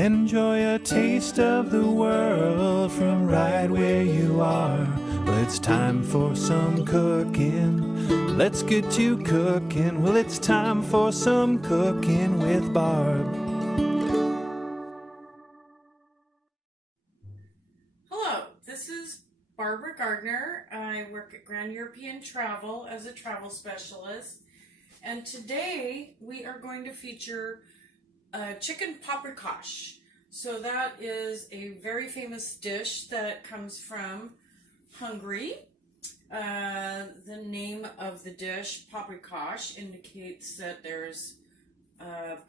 Enjoy a taste of the world from right where you are. Well, it's time for some cooking. Let's get you cooking. Well, it's time for some cooking with Barb. Hello, this is Barbara Gardner. I work at Grand European Travel as a travel specialist. And today we are going to feature chicken paprikash. So that is a very famous dish that comes from Hungary. The name of the dish, paprikash, indicates that there's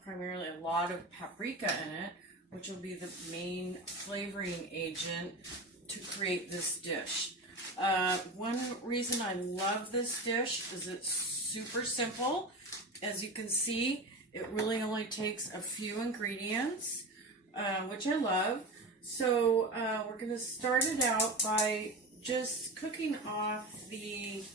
primarily a lot of paprika in it, which will be the main flavoring agent to create this dish. One reason I love this dish is it's super simple. As you can see, it really only takes a few ingredients, which I love. So we're going to start it out by just cooking off the,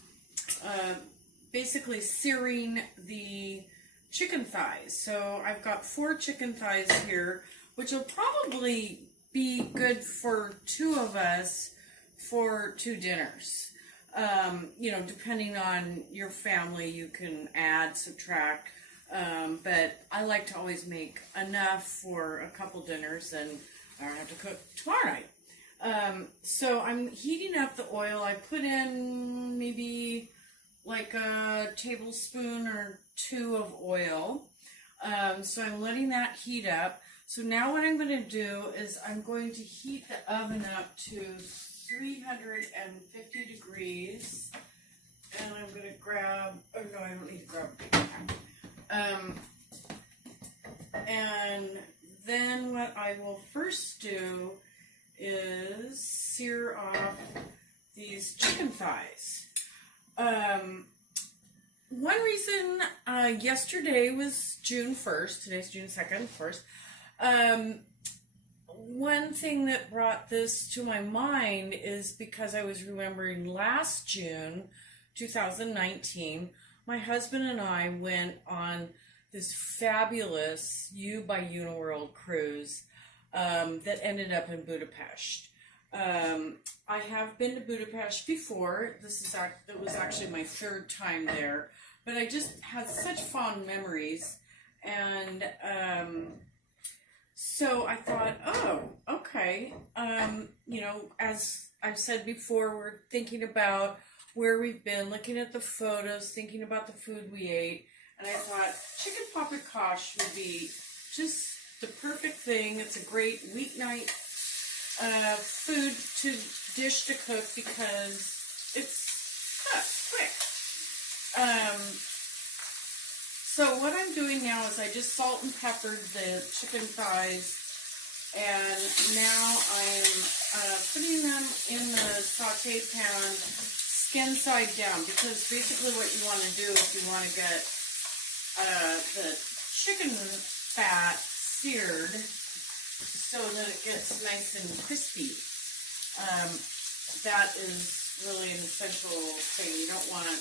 basically searing the chicken thighs. So I've got 4 chicken thighs here, which will probably be good for 2 of us for 2 dinners. You know, depending on your family, you can add, subtract. But I like to always make enough for a couple dinners, and I don't have to cook tomorrow night. So I'm heating up the oil. I put in maybe like a tablespoon or 2 of oil. So I'm letting that heat up. So now what I'm going to do is I'm going to heat the oven up to 350 degrees. And I'm going to grab, oh no, I don't need to grab a big pan. And then what I will first do is sear off these chicken thighs. One reason, yesterday was June 1st, today's June 2nd, of course. One thing that brought this to my mind is because I was remembering last June, 2019, my husband and I went on this fabulous U by Uniworld cruise that ended up in Budapest. I have been to Budapest before. It was actually my 3rd time there, but I just had such fond memories, and so I thought, oh, okay. You know, as I've said before, we're thinking about where we've been, looking at the photos, thinking about the food we ate, and I thought chicken paprikash would be just the perfect thing. It's a great weeknight food dish to cook because it's quick. So what I'm doing now is I just salt and peppered the chicken thighs, and now I'm putting them in the saute pan, skin side down, because basically what you want to do is you want to get the chicken fat seared so that it gets nice and crispy. That is really an essential thing. You don't want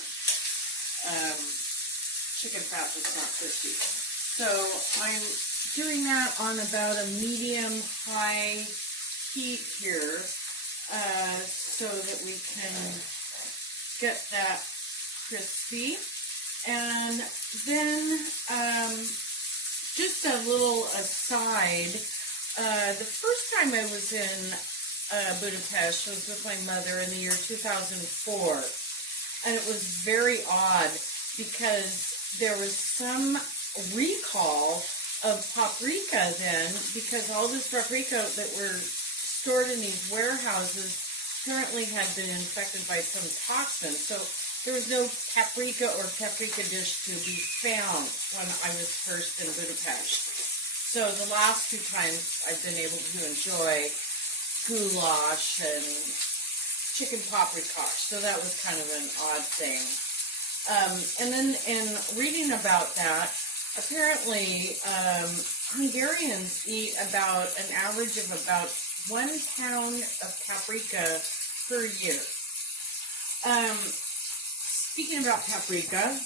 chicken fat that's not crispy. So I'm doing that on about a medium-high heat here, so that we can get that crispy. And then just a little aside, the first time I was in Budapest was with my mother in the year 2004, and it was very odd because there was some recall of paprika then, because all this paprika that were stored in these warehouses apparently had been infected by some toxin. So there was no paprika or paprika dish to be found when I was first in Budapest. So the last 2 times I've been able to enjoy goulash and chicken paprikash. So that was kind of an odd thing. And then in reading about that, apparently Hungarians eat about an average of about 1 pound of paprika per year. Speaking about paprika,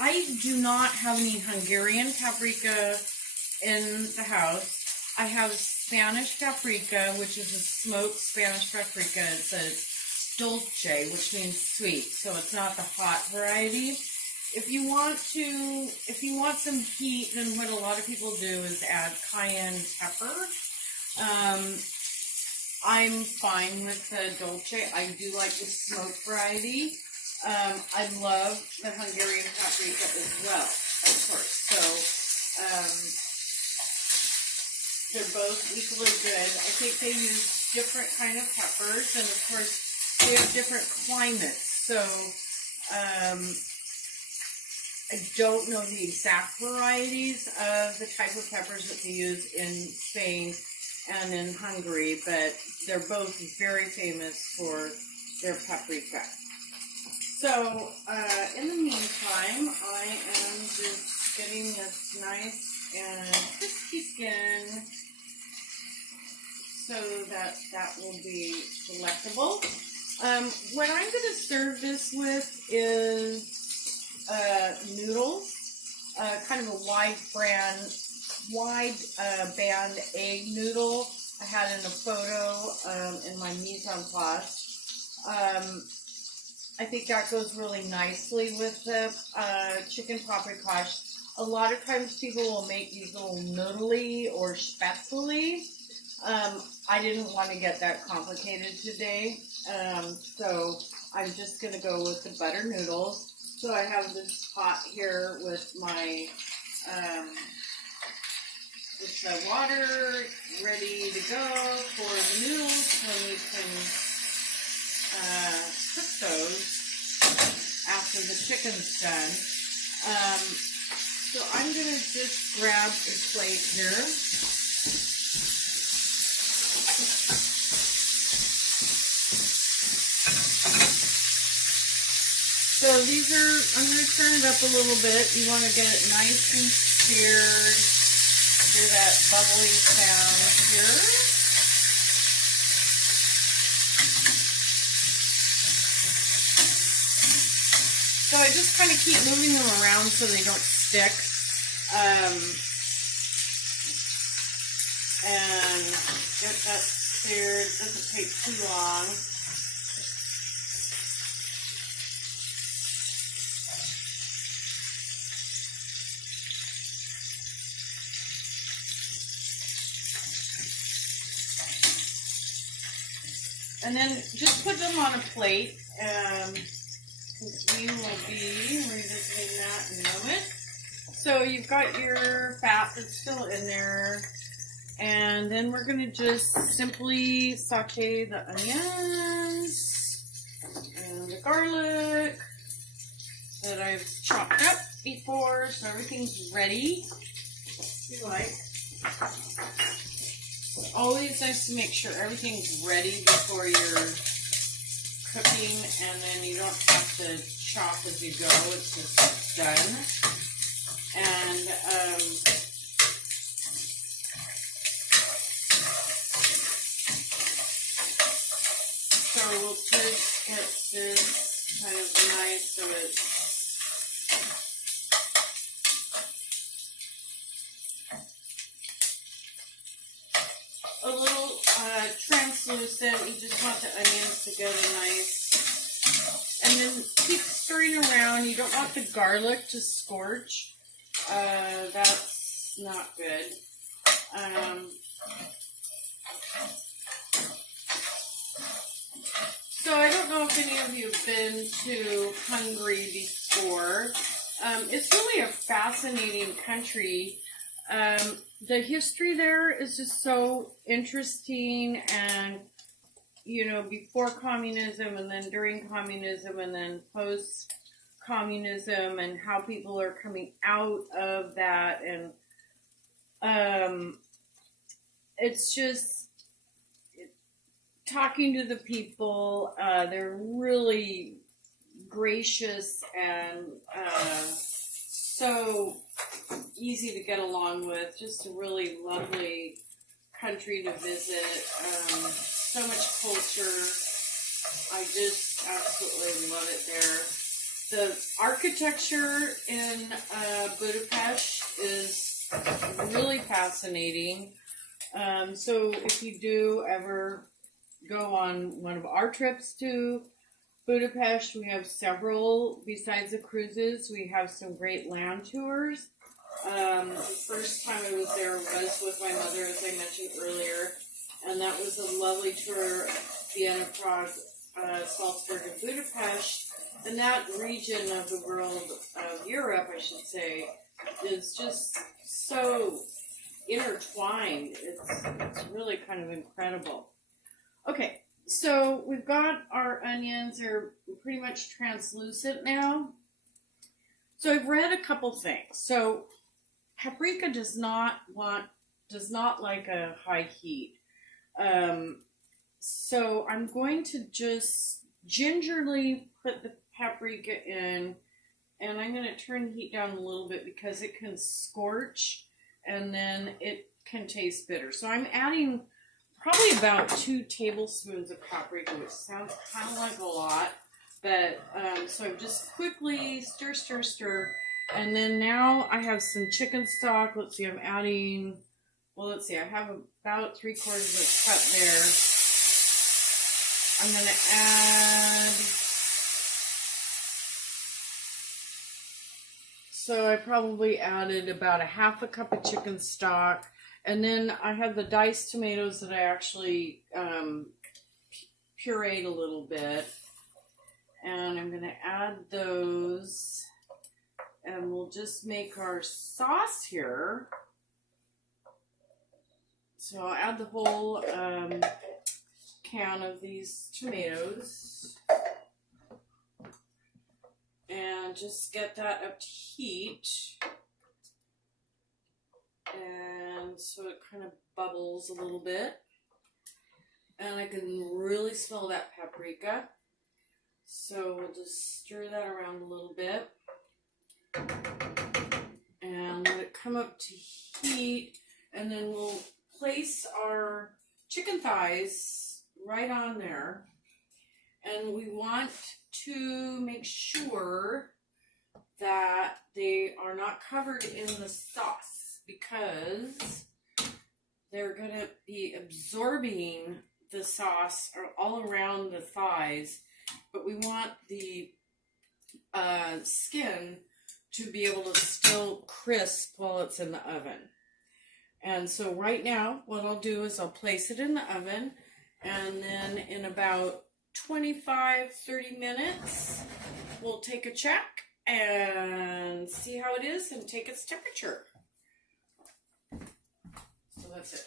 I do not have any Hungarian paprika, in the house. I have Spanish paprika, which is a smoked Spanish paprika. It's a dulce, which means sweet, so it's not the hot variety. If you want some heat, then what a lot of people do is add cayenne pepper. I'm fine with the dulce. I do like the smoked variety. I love the Hungarian paprika as well, of course. So, they're both equally good. I think they use different kind of peppers, and of course, they have different climates. So, I don't know the exact varieties of the type of peppers that they use in Spain and in Hungary, but they're both very famous for their paprika. So, in the meantime, I am just getting this nice and crispy skin so that will be delectable. What I'm going to serve this with is noodles, kind of a wide band egg noodle. I had in a photo in my mise en place. I think that goes really nicely with the chicken paprikash. A lot of times people will make these little noodly or spätzle. I didn't want to get that complicated today, so I'm just going to go with the butter noodles. So I have this pot here with my with the water ready to go for the noodles, so we can cook those after the chicken's done. So I'm going to just grab a plate here. So I'm going to turn it up a little bit. You want to get it nice and seared. Hear that bubbly sound here. So I just kind of keep moving them around so they don't stick. And get that seared. It doesn't take too long. And then just put them on a plate, because we will be revisiting that in a moment. So you've got your fat that's still in there, and then we're going to just simply saute the onions and the garlic that I've chopped up before, so everything's ready, if you like. Always nice to make sure everything's ready before you're cooking, and then you don't have to chop as you go. It's just done. And so we'll just get this kind of nice so it's a little translucent. You just want the onions to get a nice, and then keep stirring around. You don't want the garlic to scorch. That's not good. So I don't know if any of you have been to Hungary before. It's really a fascinating country. The history there is just so interesting, and before communism, and then during communism, and then post communism, and how people are coming out of that, and it's just talking to the people. They're really gracious and so easy to get along with. Just a really lovely country to visit. So much culture. I just absolutely love it there. The architecture in Budapest is really fascinating. So if you do ever go on one of our trips to Budapest, we have several, besides the cruises, we have some great land tours. The first time I was there was with my mother, as I mentioned earlier, and that was a lovely tour, Vienna, Prague, Salzburg, and Budapest. And that region of the world, of Europe, I should say, is just so intertwined. It's really kind of incredible. Okay, so we've got our onions. They're pretty much translucent now. So I've read a couple things. So paprika does not like a high heat. So I'm going to just gingerly put the paprika in, and I'm going to turn the heat down a little bit because it can scorch and then it can taste bitter. So I'm adding probably about 2 tablespoons of paprika, which sounds kind of like a lot, but so I'm just quickly stir, and then now I have some chicken stock. Let's see, I'm adding, well, let's see, I have about 3/4 of a cup there. I'm going to add, so I probably added about a 1/2 cup of chicken stock. And then I have the diced tomatoes that I actually pureed a little bit. And I'm going to add those. And we'll just make our sauce here. So I'll add the whole can of these tomatoes. And just get that up to heat. And so it kind of bubbles a little bit. And I can really smell that paprika. So we'll just stir that around a little bit. And let it come up to heat. And then we'll place our chicken thighs right on there. And we want to make sure that they are not covered in the sauce, because they're going to be absorbing the sauce all around the thighs, but we want the skin to be able to still crisp while it's in the oven. And so right now, what I'll do is I'll place it in the oven, and then in about 25-30 minutes, we'll take a check and see how it is and take its temperature. So that's it.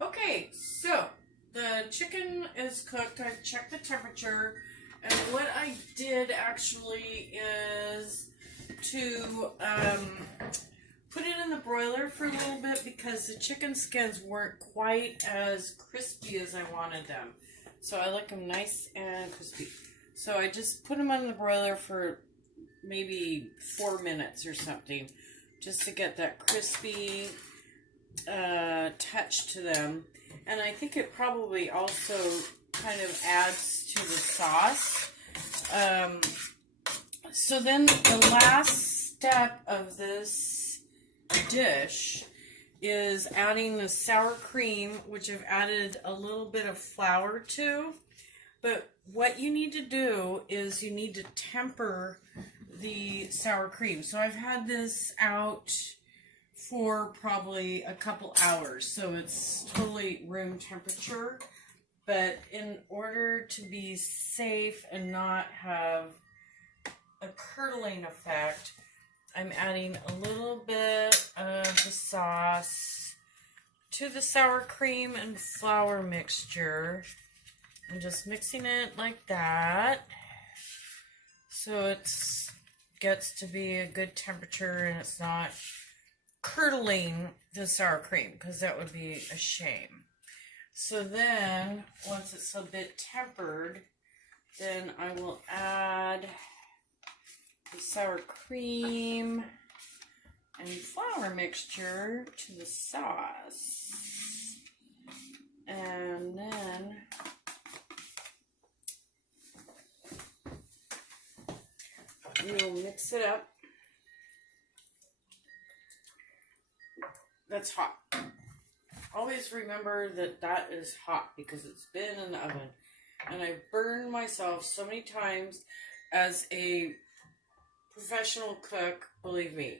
Okay, so the chicken is cooked. I've checked the temperature, and what I did actually is to put it in the broiler for a little bit because the chicken skins weren't quite as crispy as I wanted them. So I like them nice and crispy. So I just put them on the broiler for maybe 4 minutes or something, just to get that crispy touch to them. And I think it probably also kind of adds to the sauce. So then the last step of this dish is adding the sour cream, which I've added a little bit of flour to. But what you need to do is you need to temper the sour cream. So I've had this out for probably a couple hours, so it's totally room temperature. But in order to be safe and not have a curdling effect, I'm adding a little bit of the sauce to the sour cream and flour mixture. I'm just mixing it like that, so it gets to be a good temperature and it's not curdling the sour cream, because that would be a shame. So then, once it's a bit tempered, then I will add the sour cream and flour mixture to the sauce. And then we'll mix it up that's hot. Always remember that that is hot because it's been in the oven. And I've burned myself so many times as a professional cook, believe me.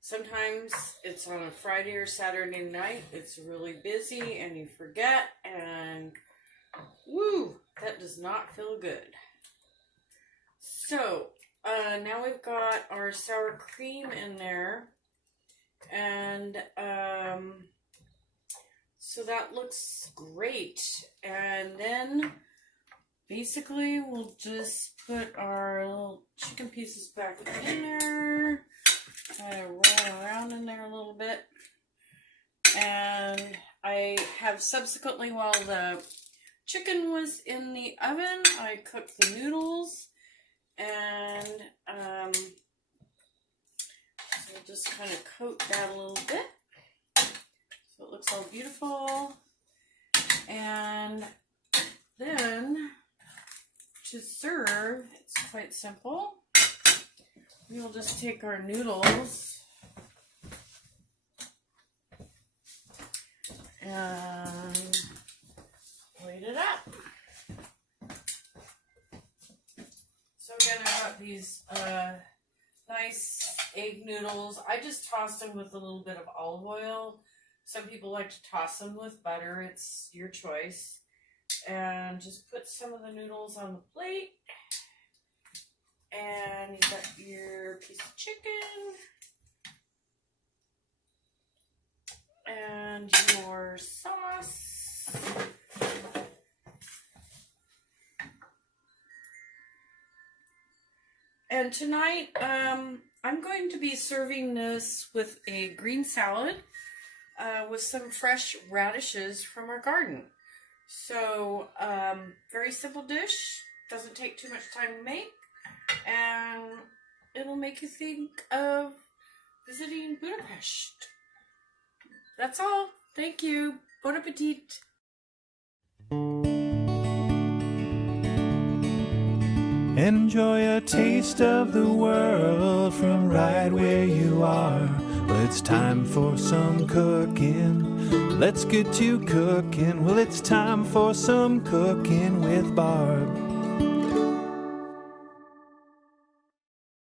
Sometimes it's on a Friday or Saturday night. It's really busy and you forget, and woo, that does not feel good. So, now we've got our sour cream in there, and so that looks great. And then basically we'll just put our little chicken pieces back in there, kind of roll around in there a little bit. And I have subsequently, while the chicken was in the oven, I cooked the noodles, and so we'll just kind of coat that a little bit so it looks all beautiful. And then to serve, it's quite simple. We'll just take our noodles and plate it up. So again, I got these nice egg noodles. I just tossed them with a little bit of olive oil. Some people like to toss them with butter. It's your choice. And just put some of the noodles on the plate. And you got your piece of chicken. And your sauce. And tonight, I'm going to be serving this with a green salad with some fresh radishes from our garden. So, very simple dish, doesn't take too much time to make, and it'll make you think of visiting Budapest. That's all. Thank you. Bon appetit. Enjoy a taste of the world from right where you are. Well, it's time for some cooking. Let's get you cooking. Well, it's time for some cooking with Barb.